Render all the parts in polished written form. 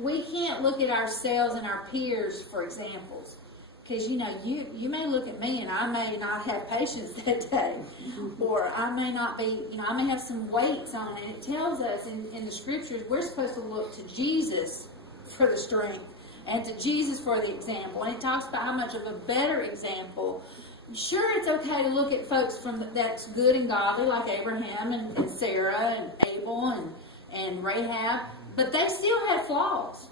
we can't look at ourselves and our peers for examples. Because, you know, you may look at me and I may not have patience that day. Or I may not be, you know, I may have some weights on it. It tells us in the scriptures we're supposed to look to Jesus for the strength and to Jesus for the example. And it talks about how much of a better example. Sure, it's okay to look at folks that's good and godly like Abraham and Sarah and Abel and Rahab, but they still had flaws.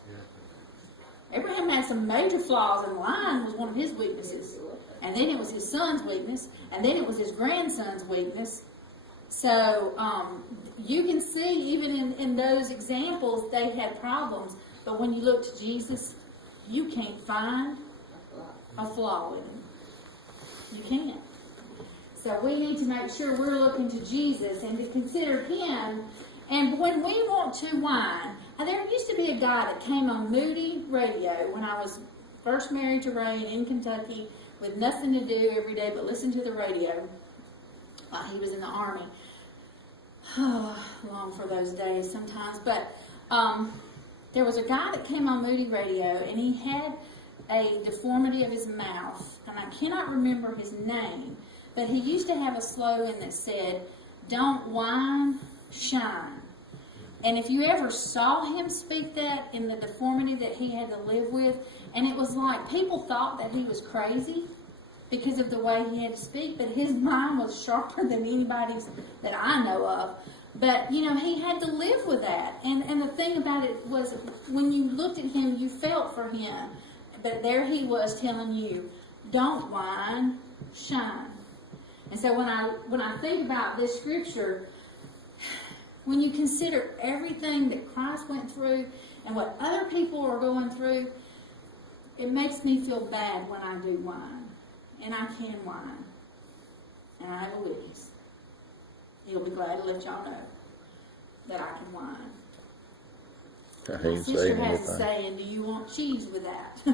Abraham had some major flaws, and lying was one of his weaknesses. And then it was his son's weakness, and then it was his grandson's weakness. So you can see, even in those examples, they had problems. But when you look to Jesus, you can't find a flaw in him. You can't. So we need to make sure we're looking to Jesus and to consider him. And when we want to whine, there used to be a guy that came on Moody Radio when I was first married to Ray in Kentucky with nothing to do every day but listen to the radio. He was in the Army. Long for those days sometimes. But there was a guy that came on Moody Radio, and he had a deformity of his mouth. And I cannot remember his name, but he used to have a slogan that said, "Don't whine, shine." And if you ever saw him speak that in the deformity that he had to live with, and it was like people thought that he was crazy because of the way he had to speak, but his mind was sharper than anybody's that I know of. But, you know, he had to live with that. And the thing about it was, when you looked at him, you felt for him. But there he was telling you, don't whine, shine. And so when I think about this scripture, when you consider everything that Christ went through and what other people are going through, it makes me feel bad when I do whine. And I can whine. And I have a witness. He'll be glad to let y'all know that I can whine. I My ain't sister saying has a anything. saying, "Do you want cheese with that?" So,